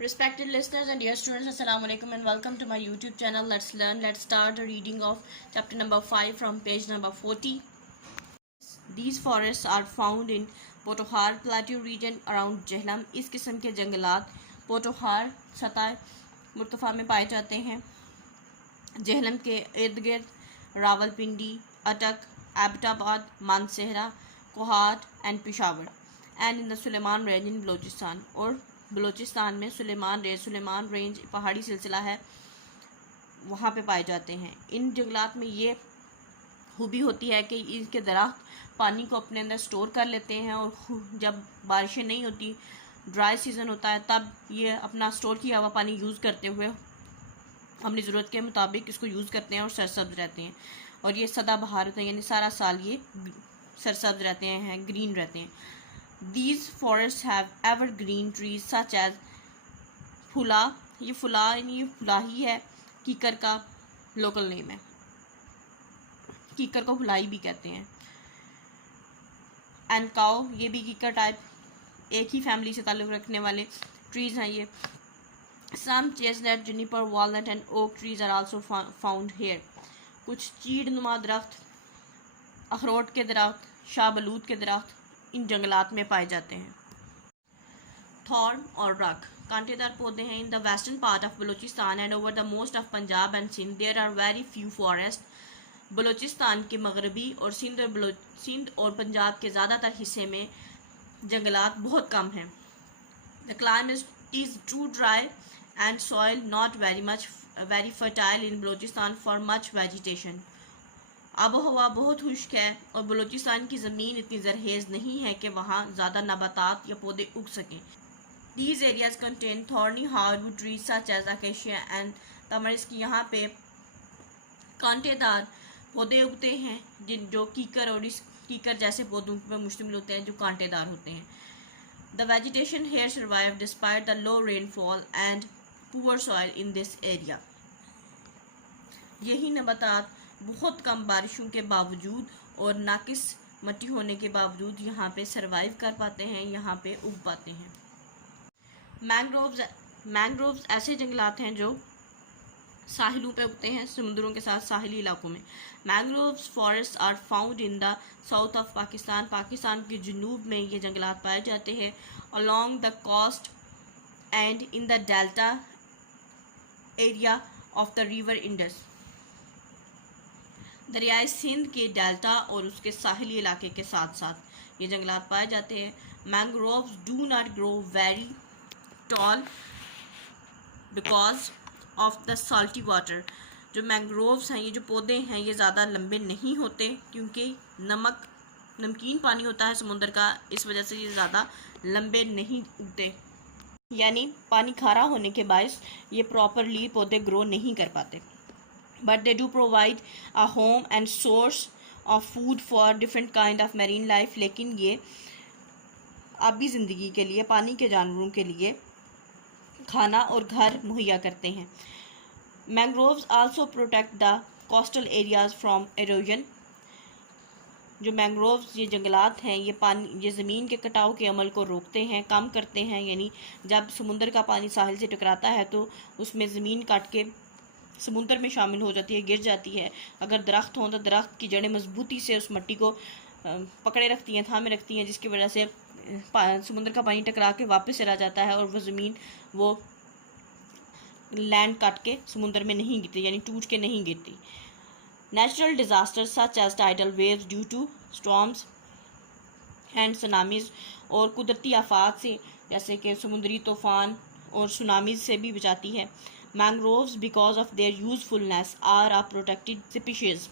Respected listeners and dear students, Assalamu alaikum and welcome to my YouTube channel. Let's learn. Let's start the reading of chapter number 5 from page number 40. These forests are found in Potohar Plateau region around Jhelum. इस किस्म के जंगलात पोटोहार सतह मुर्तफा में पाए जाते हैं। जहलम के इर्द गिर्द Rawalpindi, Attock, Abbottabad, Mansehra, Kohat and Peshawar and in the Sulaiman range in Balochistan. और बलोचिस्तान में सुलेमान रेंज पहाड़ी सिलसिला है, वहाँ पे पाए जाते हैं। इन जंगलात में ये खूबी होती है कि इनके दरख्त पानी को अपने अंदर स्टोर कर लेते हैं और जब बारिशें नहीं होती, ड्राई सीज़न होता है, तब ये अपना स्टोर किया हुआ पानी यूज़ करते हुए अपनी ज़रूरत के मुताबिक इसको यूज़ करते हैं और सरसब्ज रहते हैं। और ये सदाबहार होते हैं, यानी सारा साल ये सरसब्ज रहते हैं, ग्रीन रहते हैं। These forests have evergreen trees such as फुला, ये फुला यानी फुलाही है, कीकर का लोकल नेम है, कीकर को फुलाई भी कहते हैं। एंड काओ, ये भी कीकर टाइप, एक ही फैमिली से ताल्लुक़ रखने वाले ट्रीज़ हैं ये। Some chestnut, juniper, walnut and oak trees are also found here. कुछ चीड़ नुमा दरख्त, अखरोट के दरख्त, शाहबलूत के दरख्त इन जंगलात में पाए जाते हैं। थॉर्न और रक, कांटेदार पौधे हैं। In the western part of Balochistan and over the most of Punjab and Sindh there are very few forest. Balochistan के मगरबी और सिंध और पंजाब के ज़्यादातर हिस्से में जंगलात बहुत कम हैं। The climate is too dry and soil not very fertile in Balochistan for much vegetation. आबो हवा बहुत खुश्क है और बलूचिस्तान की ज़मीन इतनी जरखेज़ नहीं है कि वहाँ ज़्यादा नबातात या पौधे उग सकें। These areas contain thorny hardwood trees such as acacia and tamarisk। यहाँ पे कांटेदार पौधे उगते हैं जो कीकर और इस कीकर जैसे पौधों पर मुश्तमिल होते हैं, जो कांटेदार होते हैं। The vegetation here survived despite the low rainfall and poor soil in this area। यही नबातात बहुत कम बारिशों के बावजूद और नाकिस मट्टी होने के बावजूद यहाँ पे सरवाइव कर पाते हैं, यहाँ पे उग पाते हैं। मैंग्रोव्स ऐसे जंगलात हैं जो साहिलों पे उगते हैं, समुद्रों के साथ साहिली इलाकों में। Mangroves forest are found in the south of Pakistan. Pakistan के जनूब में ये जंगलात पाए जाते हैं, along the coast and in the delta area of the river Indus. दरियाए सिंध के डेल्टा और उसके साहिली इलाके के साथ साथ ये जंगलात पाए जाते हैं। Mangroves do not grow very tall because of the salty water. जो मैंग्रोव्स हैं, ये जो पौधे हैं, ये ज़्यादा लंबे नहीं होते क्योंकि नमकीन पानी होता है समुद्र का, इस वजह से ये ज़्यादा लंबे नहीं उगते, यानी पानी खारा होने के बायस ये प्रॉपरली पौधे ग्रो नहीं कर पाते। But they do provide a home and source of food for different kind of marine life। लेकिन ये आबी ज़िंदगी के लिए, पानी के जानवरों के लिए खाना और घर मुहैया करते हैं। Mangroves also protect the coastal areas from halogen. जो मैंग्रोव्स, ये जंगलात हैं, ये ज़मीन के कटाव के अमल को रोकते हैं, कम करते हैं। यानी जब समुद्र का पानी साहिल से टकराता है तो उसमें ज़मीन काट के समुद्र में शामिल हो जाती है, गिर जाती है। अगर दरख्त हों तो दरख्त की जड़ें मजबूती से उस मिट्टी को पकड़े रखती हैं, थामे रखती हैं, जिसकी वजह से समुद्र का पानी टकरा के वापस चला जाता है और वो ज़मीन वो लैंड काट के समुद्र में नहीं गिरती, यानी टूट के नहीं गिरती। Natural disasters such as tidal waves due to storms and tsunamis, और कुदरती आफात से जैसे कि समुद्री तूफ़ान और सुनामीज से भी बचाती है। Mangroves because of their usefulness are a protected species.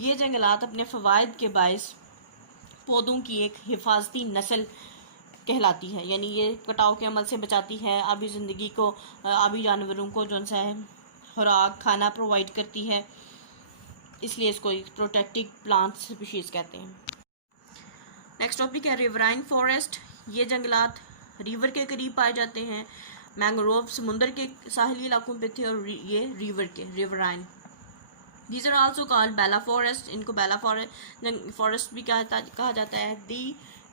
ये जंगलात अपने फ़वाइद के बायस पौधों की एक हिफाजती नस्ल कहलाती है, यानी ये कटाव के अमल से बचाती है, आबी ज़िंदगी को, आबी जानवरों को जो सा है खुराक खाना प्रोवाइड करती है, इसलिए इसको प्रोटेक्टेड प्लांट स्पीशीज़ कहते हैं। नेक्स्ट टॉपिक है रिवराइन फॉरेस्ट। ये जंगलात रिवर के करीब पाए जाते हैं। मैंग्रोव समुंदर के साहिली इलाकों पे थे और ये riverine. These are also called bela forest. इनको बेला फॉरेस्ट भी कहा जाता है।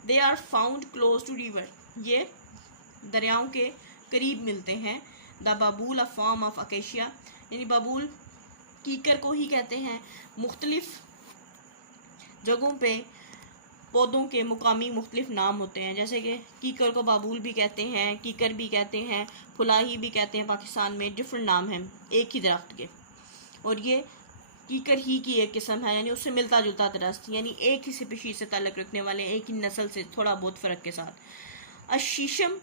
They are found close to river. ये दरियाओं के करीब मिलते हैं। द बबूल अ फॉर्म ऑफ अकेशिया, यानी बबूल कीकर को ही कहते हैं। मुख्तलिफ जगहों पे पौधों के मुकामी मुख्तलिफ नाम होते हैं, जैसे कि कीकर को बाबूल भी कहते हैं, कीकर भी कहते हैं, फुलाही भी कहते हैं। पाकिस्तान में डिफरेंट नाम हैं एक ही दरख्त के, और ये कीकर ही की एक किस्म है, यानी उससे मिलता जुलता दरख्त, यानी एक ही स्पीशीज से ताल्लुक़ रखने वाले, एक ही नस्ल से थोड़ा बहुत फ़र्क के साथ। Shisham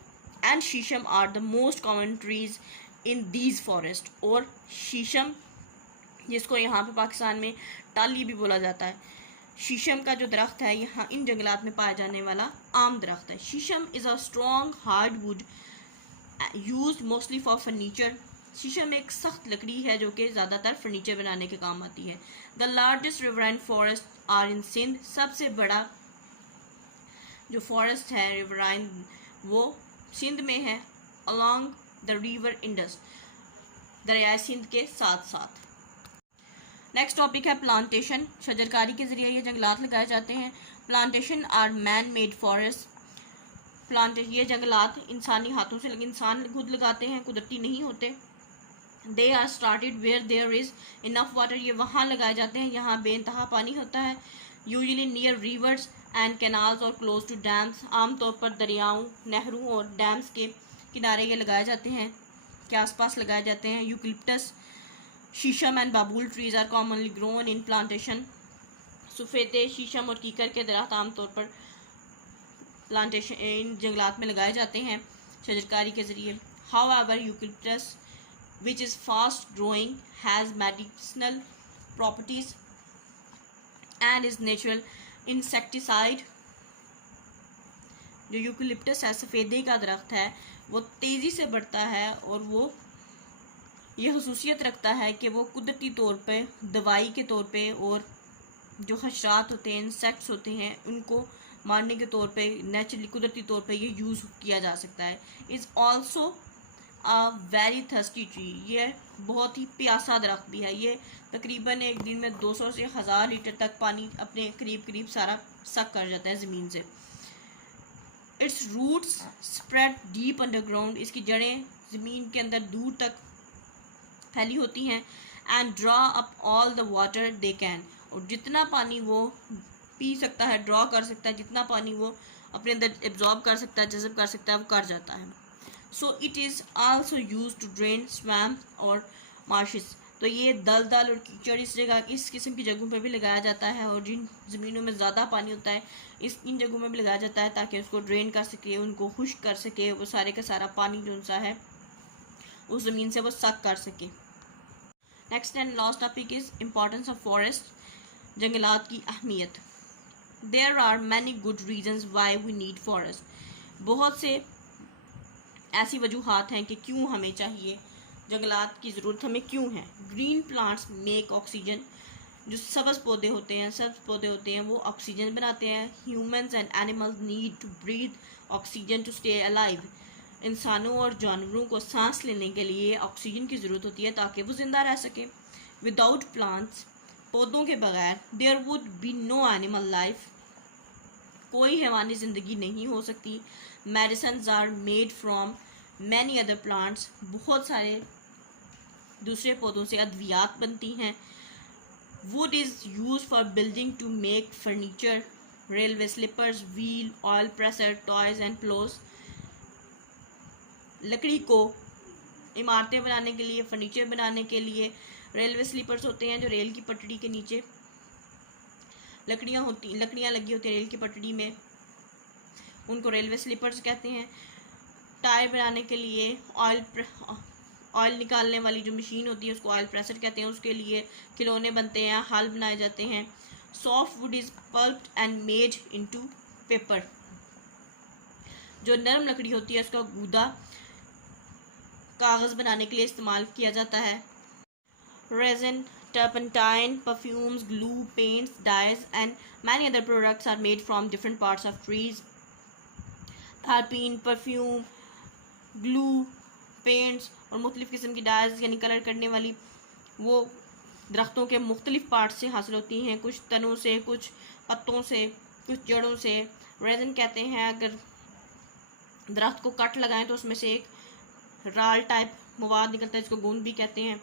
and shisham are the most common trees in these forest, और शीशम जिसको यहाँ पे पाकिस्तान में टाली भी बोला जाता है, शीशम का जो दरख्त है यहाँ इन जंगलात में पाया जाने वाला आम दरख्त है। शीशम is a strong hard would used mostly for furniture. शीशम एक सख्त लकड़ी है जो कि ज़्यादातर फर्नीचर बनाने के काम आती है। The largest riverine forest are in Sindh, सबसे बड़ा जो फॉरेस्ट है रिवराइन वो सिंध में है, अलॉन्ग द रिवर इंडस, दरियाए सिंध के साथ साथ। नेक्स्ट टॉपिक है प्लांटेशन। शजरकारी के ज़रिए ये जंगलात लगाए जाते हैं। Plantation are man made forest, ये जंगलात इंसानी हाथों से इंसान खुद लगाते हैं, कुदरती नहीं होते। They are started where there is enough water, ये वहाँ लगाए जाते हैं यहाँ बेइंतहा पानी होता है। Usually near reverse and canals और क्लोज टू डैम्स, आमतौर पर दरियाओं, नहरों और डैम्स के किनारे ये लगाए जाते हैं, के आसपास लगाए जाते हैं। Eucalyptus, shisham and babul trees are commonly grown in plantation. सफ़ेदे, शीशम और कीकर के दरख्त आमतौर पर प्लांटेशन इन जंगलात में लगाए जाते हैं शजरकारी के ज़रिए। However eucalyptus which is fast growing has medicinal properties and is natural insecticide. जो यूकलिप्टस है, सफ़ेदे का दरख्त है, वो तेज़ी से बढ़ता है और वो ये खसूसियत रखता है कि वो कुदरती तौर पे दवाई के तौर पे और जो हशरात होते हैं, इंसेक्ट्स होते हैं, उनको मारने के तौर पे नेचुरली कुदरती तौर पे ये यूज़ किया जा सकता है। Is also a very thirsty tree, ये बहुत ही प्यासा दरख्त भी है। ये तकरीबन एक दिन में 200 से 1000 लीटर तक पानी अपने करीब सारा सक कर जाता है ज़मीन से। Its roots spread deep underground, इसकी जड़ें ज़मीन के अंदर दूर तक फैली होती हैं। And draw up all the water they can, और जितना पानी वो पी सकता है, ड्रॉ कर सकता है, जितना पानी वो अपने अंदर एब्जॉर्ब कर सकता है, जज़ब कर सकता है, वो कर जाता है। So it is also use to drain swamp और मार्शेस, तो ये दलदल और कीचड़ इस किस्म की जगहों पे भी लगाया जाता है, और जिन ज़मीनों में ज़्यादा पानी होता है इन जगहों में भी लगाया जाता है ताकि उसको ड्रेन कर सके, उनको खुश्क कर सके, वो सारे का सारा पानी जो सा है उस ज़मीन से वो सक कर सके। Next and last topic is importance of forest, जंगलात की अहमियत। There are many good reasons why we need forest, बहुत से ऐसी वजूहात हैं कि क्यों हमें चाहिए, जंगलात की ज़रूरत हमें क्यों है। ग्रीन प्लांट्स मेक ऑक्सीजन, जो सब्ज़ पौधे होते हैं वो ऑक्सीजन बनाते हैं। Humans and animals need to breathe oxygen to stay alive, इंसानों और जानवरों को सांस लेने के लिए ऑक्सीजन की ज़रूरत होती है ताकि वो ज़िंदा रह सके। विदाउट प्लांट्स, पौधों के बगैर, there would be no animal life, कोई हैवानी ज़िंदगी नहीं हो सकती। Medicines are made from many other plants, बहुत सारे दूसरे पौधों से अद्वियात बनती हैं। Wood is use for building to make furniture, railway sleepers, wheel, oil presser, toys and ploughs, लकड़ी को इमारतें बनाने के लिए, फर्नीचर बनाने के लिए। रेलवे स्लीपर्स होते हैं जो रेल की पटड़ी के नीचे लकड़ियाँ लगी होती हैं रेल की पटड़ी में, उनको रेलवे स्लीपर्स कहते हैं। टायर बनाने के लिए ऑयल निकालने वाली जो मशीन होती है उसको ऑयल प्रेसर कहते हैं, उसके लिए खिलौने बनते हैं, हल बनाए जाते हैं। Soft wood is pulped and made into paper, जो नरम लकड़ी होती है उसका गूदा कागज़ बनाने के लिए इस्तेमाल किया जाता है। Resin, turpentine, perfumes, glue, paints, dyes and many other products are made from different parts of trees. थारपीन, परफ्यूम, ग्लू, पेंट्स और मुख्तलिफ़ किस्म की डाइज यानी कलर करने वाली वो दरख्तों के मुख्तलिफ पार्ट से हासिल होती हैं, कुछ तनों से, कुछ पत्तों से, कुछ जड़ों से। रेजिन कहते हैं अगर दरख्त को कट लगाएं तो उसमें से एक राल टाइप मवाद निकलता है, इसको गोंद भी कहते हैं,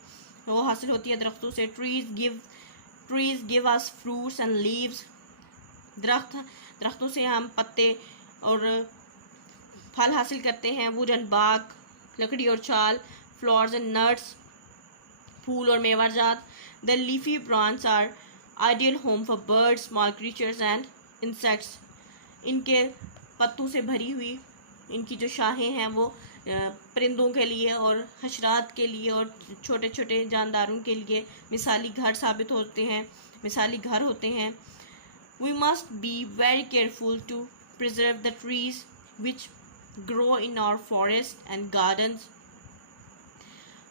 वो हासिल होती है दरख्तों से। Trees give us fruits and leaves. दरख्तों से हम पत्ते और फल हासिल करते हैं। वुड एंड बाग, लकड़ी और छाल। फ्लावर्स एंड नट्स, फूल और मेवाजात। The leafy branch are ideal home for birds, small creatures and insects. इनके पत्तों से भरी हुई इनकी जो शाखें हैं वो परिंदों के लिए और हशरात के लिए और छोटे छोटे जानदारों के लिए मिसाली घर साबित होते हैं, मिसाली घर होते हैं। We must be very careful to preserve the trees which grow in our forest and gardens.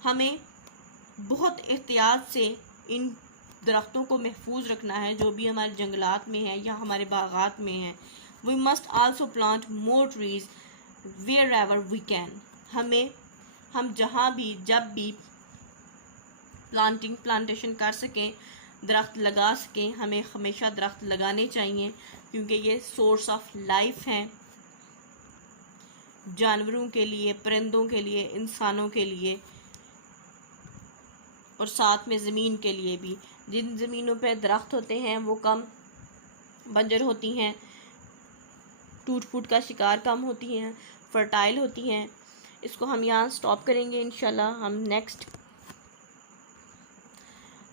हमें बहुत एहतियात से इन दरख्तों को महफूज रखना है जो भी हमारे जंगलात में है या हमारे बागात में है। We must also plant more trees wherever we can. हम जहाँ भी जब भी प्लांटेशन कर सकें, दरख्त लगा सकें, हमें हमेशा दरख्त लगाने चाहिए क्योंकि ये सोर्स ऑफ लाइफ हैं जानवरों के लिए, परिंदों के लिए, इंसानों के लिए और साथ में ज़मीन के लिए भी। जिन ज़मीनों पे दरख्त होते हैं वो कम बंजर होती हैं, टूट फूट का शिकार कम होती हैं, फर्टाइल होती हैं। इसको हम यहाँ स्टॉप करेंगे। इंशाल्लाह हम नेक्स्ट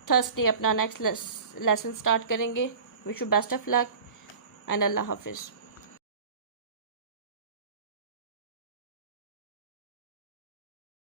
थर्सडे अपना नेक्स्ट लेसन स्टार्ट करेंगे। Wish you best of luck and अल्लाह हाफिज़।